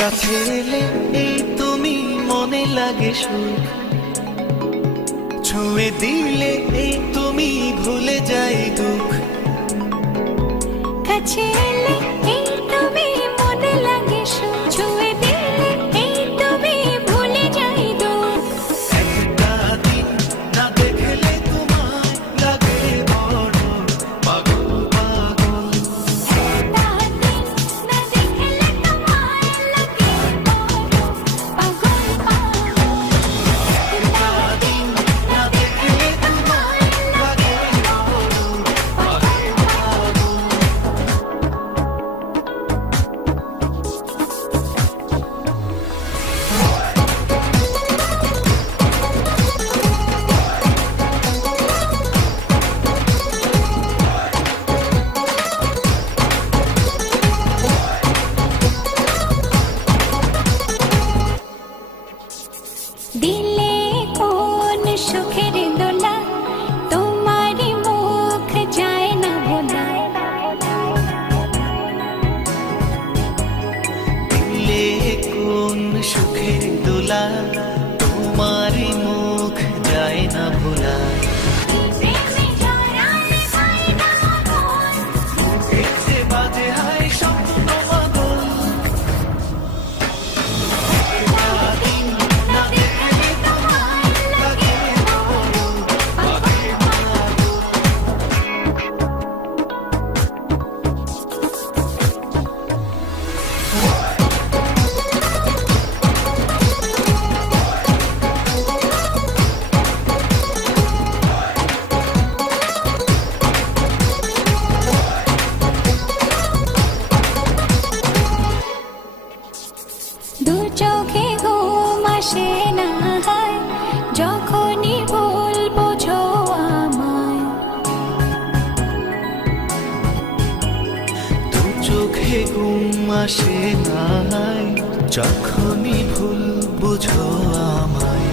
কাছে এলে এই তুমি মনে লাগে সুখ, ছুঁয়ে দিলে এই তুমি ভুলে যাই দুঃখ। কাছে এলে এই তুমি মনে লাগে সুখ, ছুঁয়ে দিলে এই তুমি ভুলে যাই দুঃখ। একটা দিন না দেখলে তোমায় লাগে বড় পাগল পাগল। একটা দিন না দেখলে তোমায় লাগে বড় পাগল পাগল। একটা দিন না দেখলে তোমায় লাগে বড় পাগল পাগল। দিলে কোন সুখের দোলা, তোমারই মুখ যায় না ভোলা। দিলে কোন সুখের দোলা, তোমারই মুখ যায় না ভোলা। প্রেমে জড়ালে হয় না মন, দেখতে বাজে হায় স্বপ্ন পাগল। একটা দিন না দেখলে তোমায় লাগে বড় পাগল পাগল। দু চোখে ঘুম আসে না হয়, যখনই ভুল বোঝো আমায়। দু চোখে ঘুম আসে নাই, যখনই ভুল বুঝো আমায়।